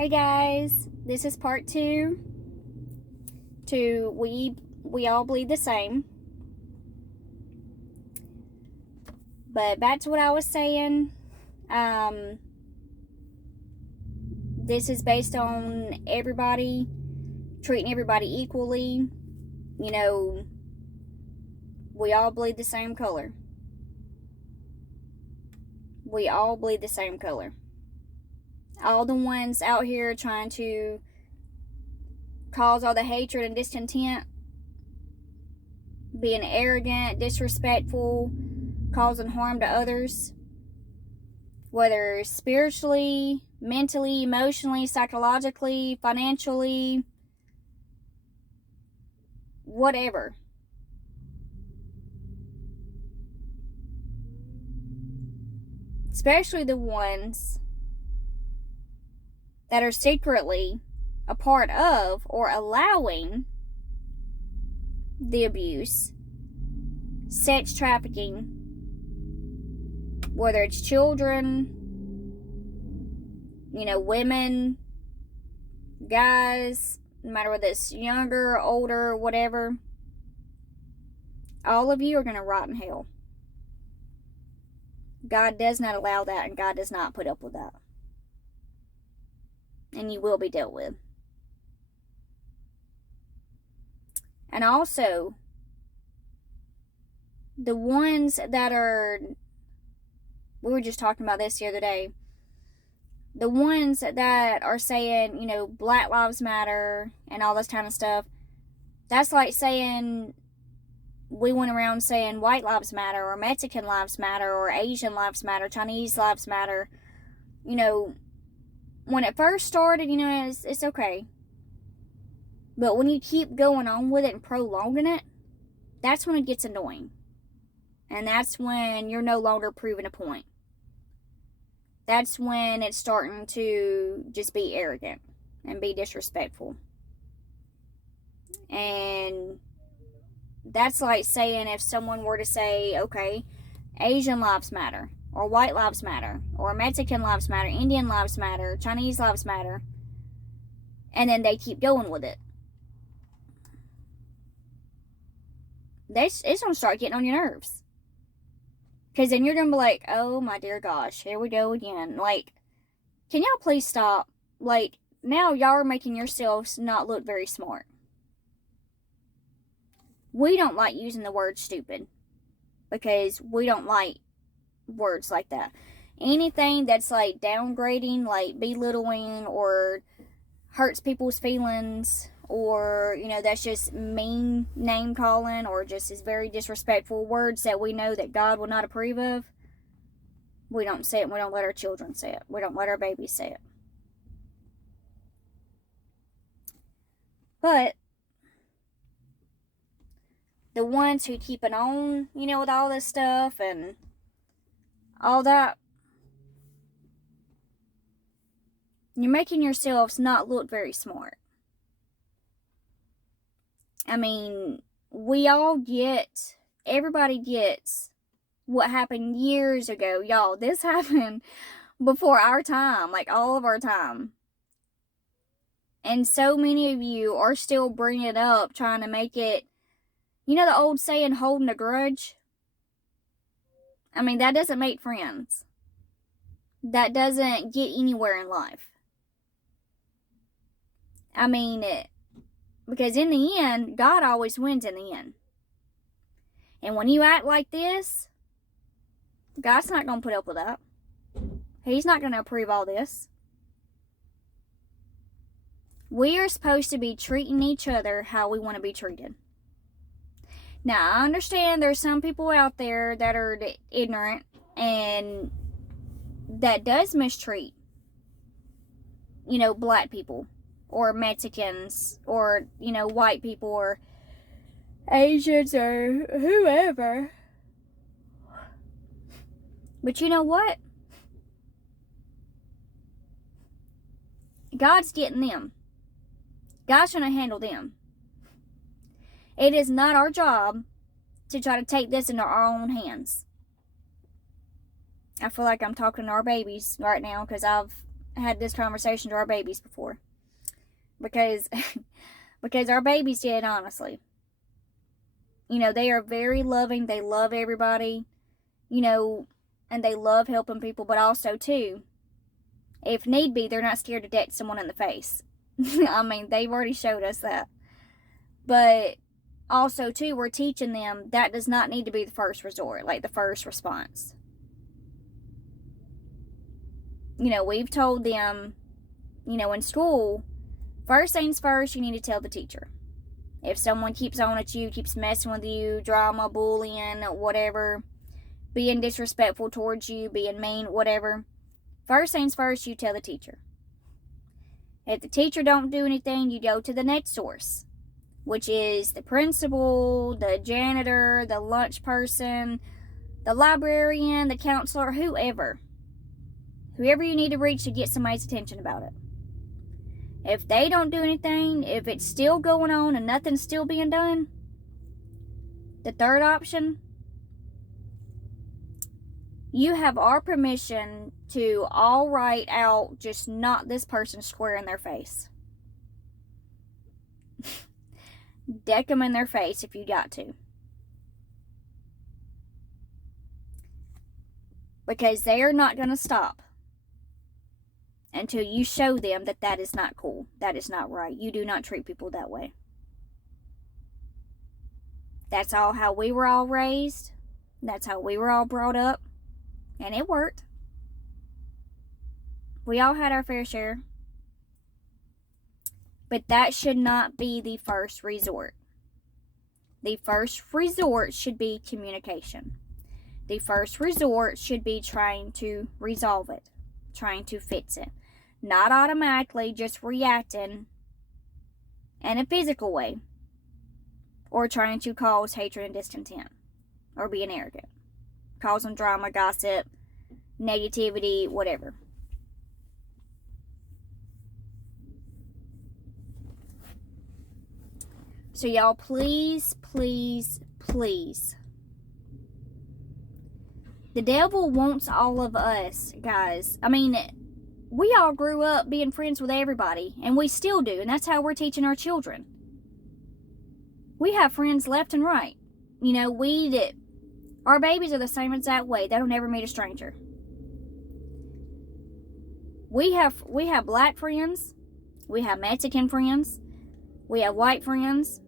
Hey guys, this is part 2 to we all bleed the same. But back to what I was saying, this is based on everybody treating everybody equally. You know, we all bleed the same color. We all bleed the same color. All the ones out here trying to cause all the hatred and discontent, being arrogant, disrespectful, causing harm to others, whether spiritually, mentally, emotionally, psychologically, financially, whatever. Especially the ones that are secretly a part of or allowing the abuse, sex trafficking, whether it's children, women, guys, no matter whether it's younger, older, whatever. All of you are going to rot in hell. God does not allow that, and God does not put up with that. And you will be dealt with. And also, the ones that are, we were just talking about this the other day, the ones that are saying, Black Lives Matter and all this kind of stuff, that's like saying, we went around saying White Lives Matter, or Mexican Lives Matter, or Asian Lives Matter, Chinese Lives Matter. When it first started, it's okay. But when you keep going on with it and prolonging it, that's when it gets annoying. And that's when you're no longer proving a point. That's when it's starting to just be arrogant and be disrespectful. And that's like saying, if someone were to say, okay, Asian Lives Matter, or White Lives Matter, or Mexican Lives Matter, Indian Lives Matter, Chinese Lives Matter, and then they keep going with it. It's going to start getting on your nerves. Because then you're going to be like, oh my dear gosh, here we go again. Like, can y'all please stop? Like, now y'all are making yourselves not look very smart. We don't like using the word stupid, because we don't like words like that. Anything that's like downgrading, like belittling, or hurts people's feelings, or that's just mean name calling, or just is very disrespectful, words that we know that God will not approve of, we don't say it, and we don't let our children say it, we don't let our babies say it. But the ones who keep it on, with all this stuff and all that, you're making yourselves not look very smart. I mean, everybody gets what happened years ago. Y'all, this happened before our time, like all of our time. And so many of you are still bringing it up, trying to make it, the old saying, holding a grudge? I mean, that doesn't make friends. That doesn't get anywhere in life. I mean, because in the end, God always wins in the end. And when you act like this, God's not going to put up with that. He's not going to approve all this. We are supposed to be treating each other how we want to be treated. Now, I understand there's some people out there that are ignorant and that does mistreat, black people, or Mexicans, or, white people, or Asians, or whoever. But you know what? God's getting them. God's going to handle them. It is not our job to try to take this into our own hands. I feel like I'm talking to our babies right now, because I've had this conversation to our babies before. Because, because our babies did, honestly. You know, they are very loving. They love everybody. You know, and they love helping people. But also, too, if need be, they're not scared to deck someone in the face. I mean, they've already showed us that. But also, too, we're teaching them that does not need to be the first resort, like the first response. You know, we've told them, you know, in school, first things first, you need to tell the teacher. If someone keeps on at you, keeps messing with you, drama, bullying, whatever, being disrespectful towards you, being mean, whatever, first things first, you tell the teacher. If the teacher don't do anything, you go to the next source, which is the principal, the janitor, the lunch person, the librarian, the counselor, whoever. Whoever you need to reach to get somebody's attention about it. If they don't do anything, if it's still going on and nothing's still being done, the third option, you have our permission to all right out, just knock this person square in their face. Deck them in their face if you got to. Because they are not going to stop until you show them that that is not cool. That is not right. You do not treat people that way. That's all how we were all raised. That's how we were all brought up. And it worked. We all had our fair share. But that should not be the first resort. The first resort should be communication. The first resort should be trying to resolve it. Trying to fix it. Not automatically just reacting in a physical way. Or trying to cause hatred and discontent. Or being arrogant. Causing drama, gossip, negativity, whatever. So y'all, please, please, please. The devil wants all of us, guys. I mean, we all grew up being friends with everybody, and we still do, and that's how we're teaching our children. We have friends left and right. You know, our babies are the same exact way. They don't ever meet a stranger. We have black friends. We have Mexican friends. We have white friends.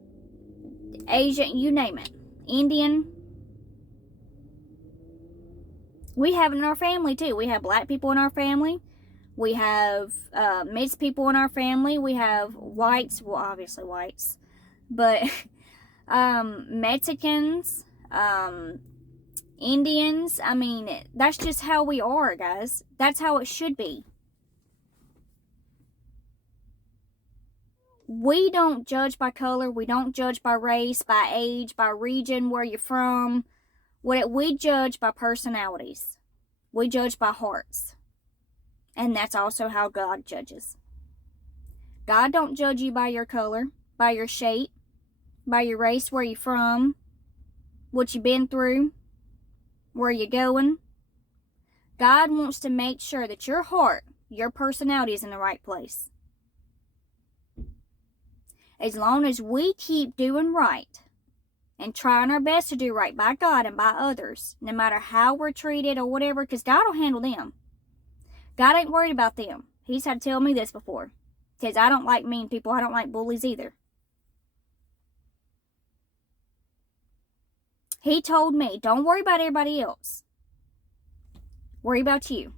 Asian, you name it. Indian. We have it in our family too. We have black people in our family. We have mixed people in our family. We have whites. Well, obviously whites. But Mexicans. Indians. I mean, that's just how we are, guys. That's how it should be. We don't judge by color. We don't judge by race, by age, by region, where you're from. We judge by personalities. We judge by hearts. And that's also how God judges. God don't judge you by your color, by your shape, by your race, where you're from, what you've been through, where you're going. God wants to make sure that your heart, your personality is in the right place. As long as we keep doing right and trying our best to do right by God and by others, no matter how we're treated or whatever, because God will handle them. God ain't worried about them. He's had to tell me this before. Because I don't like mean people. I don't like bullies either. He told me, don't worry about everybody else. Worry about you.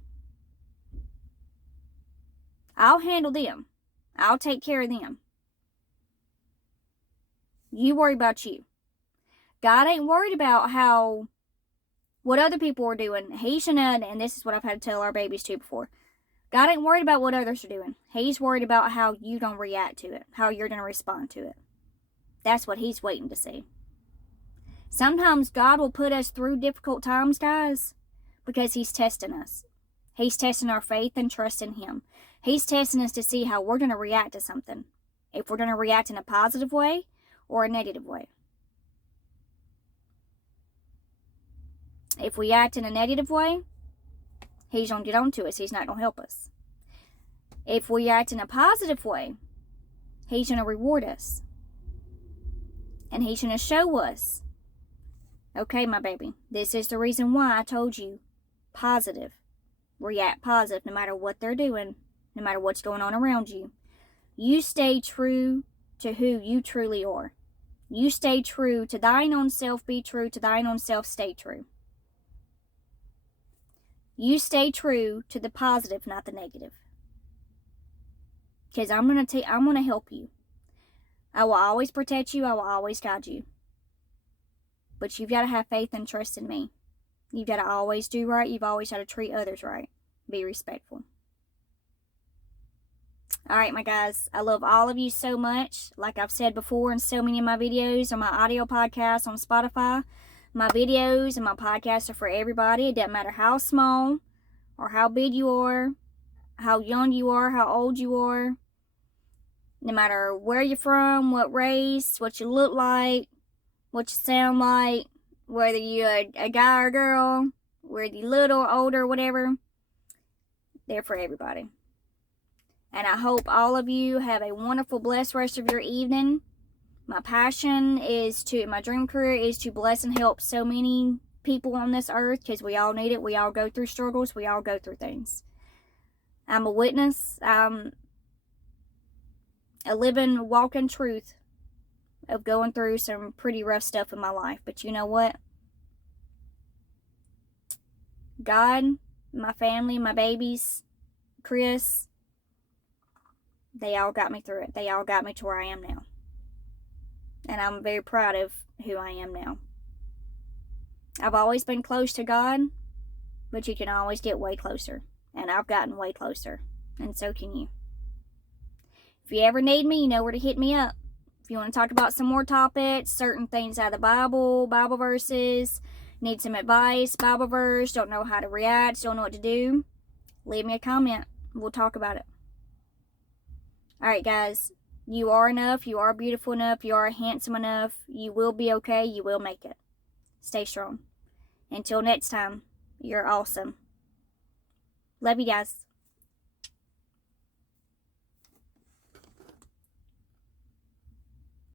I'll handle them. I'll take care of them. You worry about you. God ain't worried about what other people are doing. He shouldn't, and this is what I've had to tell our babies too before. God ain't worried about what others are doing. He's worried about how you don't react to it, how you're going to respond to it. That's what he's waiting to see. Sometimes God will put us through difficult times, guys, because he's testing us. He's testing our faith and trust in him. He's testing us to see how we're going to react to something. If we're going to react in a positive way or a negative way. If we act in a negative way, he's going to get on to us. He's not going to help us. If we act in a positive way, He's going to reward us. And He's going to show us, okay, my baby, this is the reason why I told you positive. React positive no matter what they're doing, no matter what's going on around you. You stay true to who you truly are. You stay true to thine own self, be true to thine own self, stay true. You stay true to the positive, not the negative. Because I'm going to help you. I will always protect you. I will always guide you. But you've got to have faith and trust in me. You've got to always do right. You've always got to treat others right. Be respectful. Alright, my guys. I love all of you so much. Like I've said before in so many of my videos on my audio podcasts on Spotify, my videos and my podcasts are for everybody. It doesn't matter how small or how big you are, how young you are, how old you are. No matter where you're from, what race, what you look like, what you sound like, whether you're a guy or a girl, whether you're little, older, whatever, they're for everybody. And I hope all of you have a wonderful, blessed rest of your evening. My passion my dream career is to bless and help so many people on this earth, because we all need it. We all go through struggles. We all go through things. I'm a witness. I'm a living, walking truth of going through some pretty rough stuff in my life. But you know what? God, my family, my babies, Chris, they all got me through it. They all got me to where I am now. And I'm very proud of who I am now. I've always been close to God, but you can always get way closer. And I've gotten way closer. And so can you. If you ever need me, you know where to hit me up. If you want to talk about some more topics, certain things out of the Bible, Bible verses, need some advice, Bible verse, don't know how to react, don't know what to do, leave me a comment. We'll talk about it. Alright, guys. You are enough. You are beautiful enough. You are handsome enough. You will be okay. You will make it. Stay strong. Until next time, you're awesome. Love you guys.